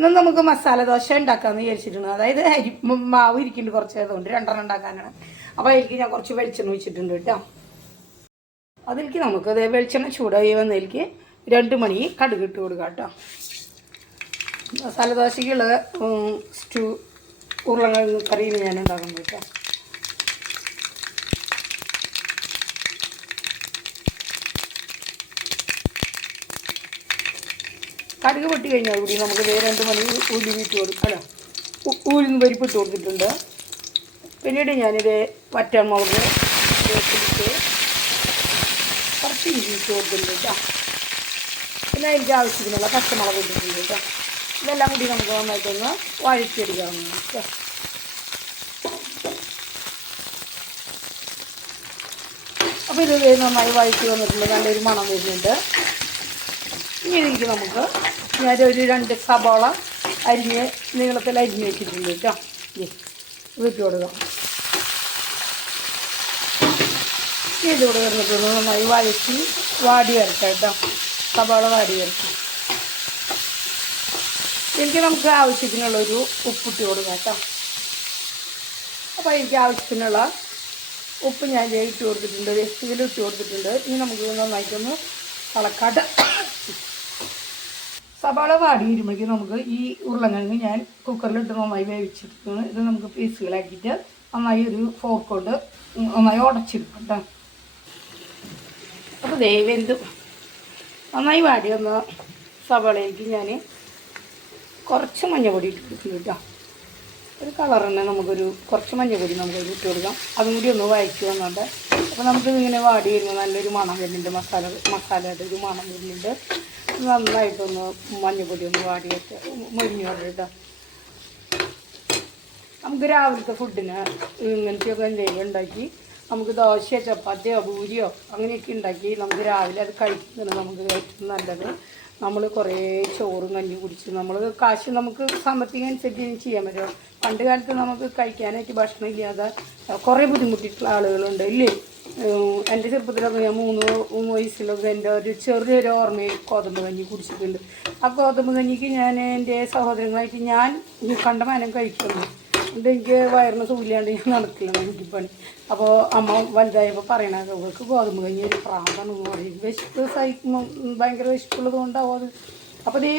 ഇന്ന് നമുക്ക് മസാല ദോശ ഉണ്ടാക്കാമെന്ന് വിചാരിച്ചിട്ടുണ്ട്. അതായത് അരി മാവ് ഇരിക്കുന്നുണ്ട് കുറച്ച് അതുകൊണ്ട് രണ്ടെണ്ണം ഉണ്ടാക്കാനാണ്. അപ്പോൾ അതിലേക്ക് ഞാൻ കുറച്ച് വെളിച്ചെണ്ണ ഒഴിച്ചിട്ടുണ്ട് കേട്ടോ. അതിലേക്ക് നമുക്ക് അതേ വെളിച്ചെണ്ണ ചൂടായി വന്നതിലേക്ക് രണ്ട് മണി കടുക് ഇട്ട് കൊടുക്കാം കേട്ടോ. മസാല ദോശയ്ക്കുള്ള സ്റ്റൂ ഉരുളങ്ങൾ കറിയിൽ ഞാൻ ഉണ്ടാക്കുന്നത് കേട്ടോ. കടുക് പൊട്ടി കഴിഞ്ഞാൽ കൂടി നമുക്ക് വേറെ രണ്ട് മണി ഉള്ളി ഇട്ട് കൊടുക്കും അല്ല? ഉ- പരിപ്പിട്ട് പരിപ്പ് കൊടുത്തിട്ടുണ്ട്. പിന്നീട് ഞാനിത് വറ്റമുളക് വേപ്പിലിട്ട് കുറച്ച് ഇഞ്ചി ഇട്ട് കൊടുത്തിട്ടുണ്ട് കേട്ടോ. പിന്നെ എനിക്ക് ആവശ്യത്തിനുള്ള പച്ചമുളക് ഇട്ടിട്ടുണ്ട് കേട്ടോ. ഇതെല്ലാം കൂടി നമുക്ക് നന്നായിട്ടൊന്ന് വഴറ്റിയെടുക്കാവുന്നതാണ് കേട്ടോ അപ്പോൾ ഇത് നന്നായി വഴറ്റി വന്നിട്ടുണ്ട്. നല്ലൊരു മണം വരുന്നുണ്ട്. ഇനി എനിക്ക് നമുക്ക്. ഒരു രണ്ട് സബോള അരിഞ്ഞ് നീളത്തിൽ അരിഞ്ഞ് വെച്ചിട്ടുണ്ട് കേട്ടോ. വീട്ടി കൊടുക്കാം. ചെയ്ത് കിടന്നിട്ടുണ്ട് നന്നായി വഴറ്റി വാടി വരട്ടെ കേട്ടോ. സബോള വാടി വരട്ടെ. എനിക്ക് നമുക്ക് ആവശ്യത്തിനുള്ളൊരു ഉപ്പിട്ട് കൊടുക്കാം കേട്ടോ. അപ്പോൾ എനിക്ക് ആവശ്യത്തിനുള്ള ഉപ്പ് ഞാൻ ഇട്ട് കൊടുത്തിട്ടുണ്ട്. ഇട്ട് കൊടുത്തിട്ടുണ്ട്. ഇനി നമുക്ക് നന്നായിട്ടൊന്ന് കളക്കാട്ട് സവാള വാടി വരുമ്പോഴേക്കും നമുക്ക് ഈ ഉരുളക്കിഴങ്ങ് ഞാൻ കുക്കറിലിട്ട് നന്നായി വേവിച്ചെടുക്കുകയാണ് ഇത് നമുക്ക് പീസുകളാക്കിയിട്ട് നന്നായി ഒരു ഫോർക്ക് കൊണ്ട് നന്നായി ഉടച്ചെടുക്കും കേട്ടോ അപ്പോൾ ദയവെന്തു നന്നായി വാടി വന്ന സവാളയിലേക്ക് ഞാൻ കുറച്ച് മഞ്ഞപ്പൊടി ഇട്ട് കൊടുക്കുന്നു കേട്ടോ ഒരു കളർ തന്നെ നമുക്കൊരു കുറച്ച് മഞ്ഞപ്പൊടി നമുക്കൊരു ഇട്ട് കൊടുക്കാം. അതും കൂടി ഒന്ന് വഴറ്റി വന്നോട്ടെ. അപ്പോൾ നമുക്ക് ഇങ്ങനെ വാടി വരുമ്പോൾ നല്ലൊരു മണം വരുന്നുണ്ട്. മസാല മസാലയുടെ ഒരു മണം വരുന്നുണ്ട്. നന്നായിട്ടൊന്ന് മഞ്ഞപ്പൊടി ഒന്ന് വാടി വെച്ച് മൊരിഞ്ഞ് വരട്ടോ നമുക്ക് രാവിലത്തെ ഫുഡിന് ഇങ്ങനത്തെയൊക്കെ എന്തെങ്കിലും ഉണ്ടാക്കി നമുക്ക് ദോശയോ ചപ്പാത്തിയോ പൂരിയോ അങ്ങനെയൊക്കെ ഉണ്ടാക്കി നമുക്ക് രാവിലെ അത് കഴിക്കുന്നത് നമുക്ക് ഏറ്റവും നല്ലത്. നമ്മൾ കുറേ ചോറും കഞ്ഞി കുടിച്ച് നമ്മൾ കാശ് നമുക്ക് സാമ്പത്തികം അനുസരിച്ച് ചെയ്യാൻ പറ്റുമോ പണ്ട് കാലത്ത് നമുക്ക് കഴിക്കാനായിട്ട് ഭക്ഷണം ഇല്ലാതെ കുറേ ബുദ്ധിമുട്ടിയിട്ടുള്ള ആളുകളുണ്ട് ഇല്ലേ? എന്റെ ചെറുപ്പത്തിലൊക്കെ ഞാൻ മൂന്ന് മൂന്ന് വയസ്സിലൊക്കെ എന്റെ ഒരു ചെറിയൊരു ഓർമ്മയിൽ ഗോതമ്പ് കഞ്ഞി കുടിച്ചിട്ടുണ്ട്. ആ ഗോതമ്പ് കഞ്ഞിക്ക് ഞാൻ എന്റെ സഹോദരങ്ങളായിട്ട് ഞാൻ കണ്ട കണ്ടമാനം കഴിക്കുന്നു. എന്നിട്ട് എനിക്ക് വയറിന് സൂര്യാണ്ട് ഞാൻ നടക്കില്ല എനിക്ക് പണി. അപ്പോൾ അമ്മ വലുതായപ്പോൾ പറയണത് അവൾക്ക് ഗോതമ്പ് കഞ്ഞി ഒരു പ്രാന്താണ് പറയും. വിശപ്പ് സഹിക്കുമ്പോൾ ഭയങ്കര വിശപ്പുള്ളത് കൊണ്ടാവും അത് അപ്പോൾ ഈ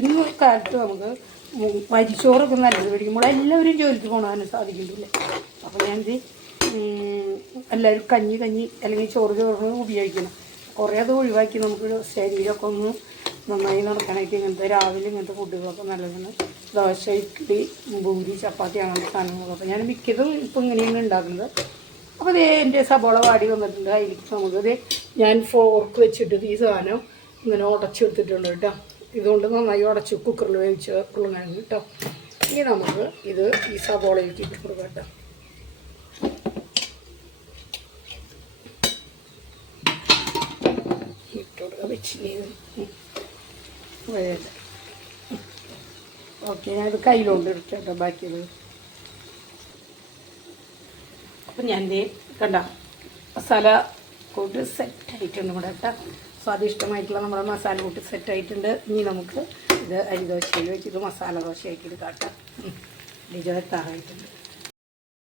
ഇന്ന് കാലത്ത് നമുക്ക് വരിച്ചോറൊക്കെ നല്ലത് മേടിക്കുമ്പോൾ എല്ലാവരും ജോലിക്ക് പോകണമെന്ന് സാധിക്കുന്നില്ല അപ്പോൾ ഞാൻ ഇത് എല്ലാവരും കഞ്ഞി കഞ്ഞി അല്ലെങ്കിൽ ചോറ് ചോറ് ഉപയോഗിക്കണം. കുറേ അത് ഒഴിവാക്കി നമുക്ക് ശരീരമൊക്കെ ഒന്ന് നന്നായി നടക്കാനായിട്ട് ഇങ്ങനത്തെ രാവിലെ ഇങ്ങനത്തെ ഫുഡുകളൊക്കെ നല്ലതാണ്. ദോശ ഇഡ്ഡലി ബൂരി ചപ്പാത്തി അങ്ങനത്തെ സാധനങ്ങളൊക്കെ. ഞാൻ മിക്കതും ഇപ്പം ഇങ്ങനെയാണ് ഉണ്ടാക്കുന്നത്. അപ്പോൾ ദേ എന്റെ സബോള വാടി വന്നിട്ടുണ്ട്. അതിലേക്ക് നമുക്ക് ദേ ഞാൻ ഫോർക്ക് വെച്ചിട്ട് ഈ സാധനം ഇങ്ങനെ ഉടച്ചെടുത്തിട്ടുണ്ട് കേട്ടോ. ഇതുകൊണ്ട് നന്നായി ഉടച്ച് കുക്കറിൽ വേവിച്ച് ഉള്ളതാണ് കേട്ടോ. ഇനി നമുക്ക് ഇത് ഈ സബോളയിലേക്ക് ഇട്ട് കൊടുക്കാം കേട്ടോ. വെച്ച് ഓക്കെ ഞാനത് കയ്യിലോണ്ട് എടുക്കട്ടോ ബാക്കിയത് അപ്പം ഞാൻ ദേ കണ്ട മസാല കൂട്ട് സെറ്റ് ആയിട്ടുണ്ട് ഇവിടെ കേട്ടോ. സ്വാദിഷ്ടമായിട്ടുള്ള നമ്മുടെ മസാല കൂട്ട് സെറ്റ് ആയിട്ടുണ്ട്. ഇനി നമുക്ക് ഇത് അരിദോശയിൽ വെച്ചിട്ട് മസാല ദോശയാക്കി എടുക്കാം കേട്ടോ. ഡിജോ എത്താറായിട്ടുണ്ട്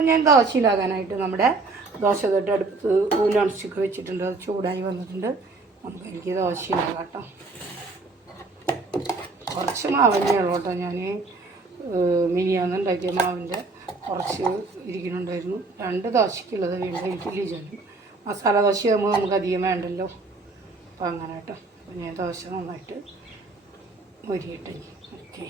ഞാൻ ദോശ ഉണ്ടാക്കാനായിട്ട് നമ്മുടെ ദോശ തൊട്ട് അടുത്ത് നോൺ വെച്ചിട്ടുണ്ട്. അത് ചൂടായി വന്നിട്ടുണ്ട്. നമുക്ക് എനിക്ക് ദോശ കേട്ടോ. കുറച്ച് മാവന്നെ ഉള്ളൂ കേട്ടോ ഞാൻ മിനിയാന്ന് ഉണ്ടാക്കിയ മാവിന്റെ കുറച്ച് ഇരിക്കുന്നുണ്ടായിരുന്നു. രണ്ട് ദോശയ്ക്കുള്ളത് വീണ്ടും എനിക്ക് ലീജാനും മസാല ദോശ ആകുമ്പോൾ നമുക്ക് അധികം വേണ്ടല്ലോ. അപ്പം അങ്ങനെ കേട്ടോ. ഞാൻ ദോശ നന്നായിട്ട് മൊരിയട്ടെ. ഓക്കെ.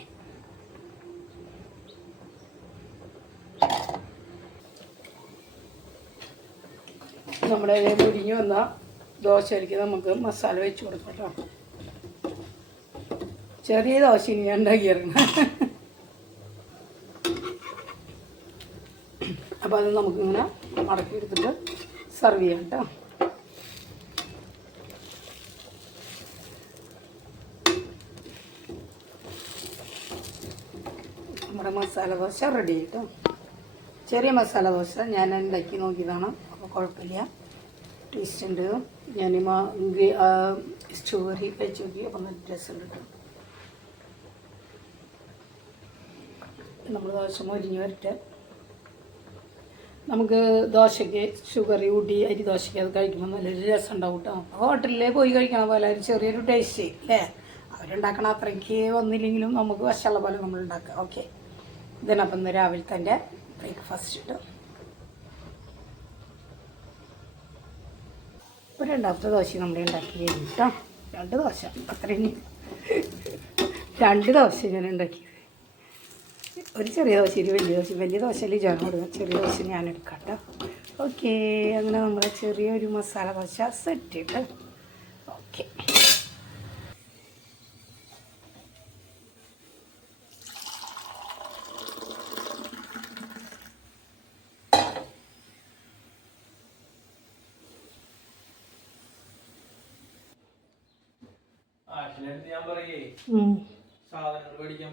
നമ്മുടെ മുരിഞ്ഞു വന്ന ദോശയിലേക്ക് നമുക്ക് മസാല വെച്ച് കൊടുക്കാം കേട്ടോ. ചെറിയ ഇനി ഞാൻ ഉണ്ടാക്കിയിറങ്ങണം അപ്പോൾ അത് നമുക്കിങ്ങനെ മടക്കി എടുത്തിട്ട് സെർവ് ചെയ്യാം കേട്ടോ. നമ്മുടെ മസാല ദോശ റെഡി കേട്ടോ. ചെറിയ മസാല ദോശ ഞാൻ ഉണ്ടാക്കി നോക്കിയതാണ്. അപ്പോൾ കുഴപ്പമില്ല. ടേസ്റ്റ് ഉണ്ട്. ഞാൻ സ്റ്റോറി കഴിച്ച് നോക്കി. അപ്പം നല്ല രസമുണ്ട് കേട്ടോ. നമ്മൾ ദോശ മൊരിഞ്ഞ് വരട്ടെ. നമുക്ക് ദോശയ്ക്ക് ഷുഗർ കൂട്ടി അരി ദോശയ്ക്ക് അത് കഴിക്കുമ്പോൾ നല്ലൊരു രസം ഉണ്ടാവും കേട്ടോ ഹോട്ടലിൽ പോയി കഴിക്കണ. പോലെ ഒരു ചെറിയൊരു ടേസ്റ്റ് അല്ലേ? അവരുണ്ടാക്കണ അത്രയ്ക്ക് വന്നില്ലെങ്കിലും നമുക്ക് വശമുള്ള പോലെ നമ്മൾ ഉണ്ടാക്കുക ഓക്കെ ഇതിനപ്പം രാവിലെ തന്നെ ബ്രേക്ക്ഫാസ്റ്റ് ഇട്ട് ഒരു രണ്ടാമത്തെ ദോശ നമ്മൾ ഉണ്ടാക്കി കഴിഞ്ഞു കേട്ടോ. രണ്ട് ദോശ അത്രയും രണ്ട് ദോശ ഞാൻ ഉണ്ടാക്കി ഒരു ചെറിയ ദോശ ഒരു വലിയ ദോശ വലിയ ദോശയിൽ ജാൻ കൊടുക്കാം ചെറിയ ദോശ ഞാൻ എടുക്കാം കേട്ടോ. ഓക്കെ അങ്ങനെ നമ്മുടെ ചെറിയൊരു മസാല ദോശ സെറ്റ് കേട്ടോ ഓക്കെ ഞാൻ പറയേ സാധനങ്ങൾ മേടിക്കാൻ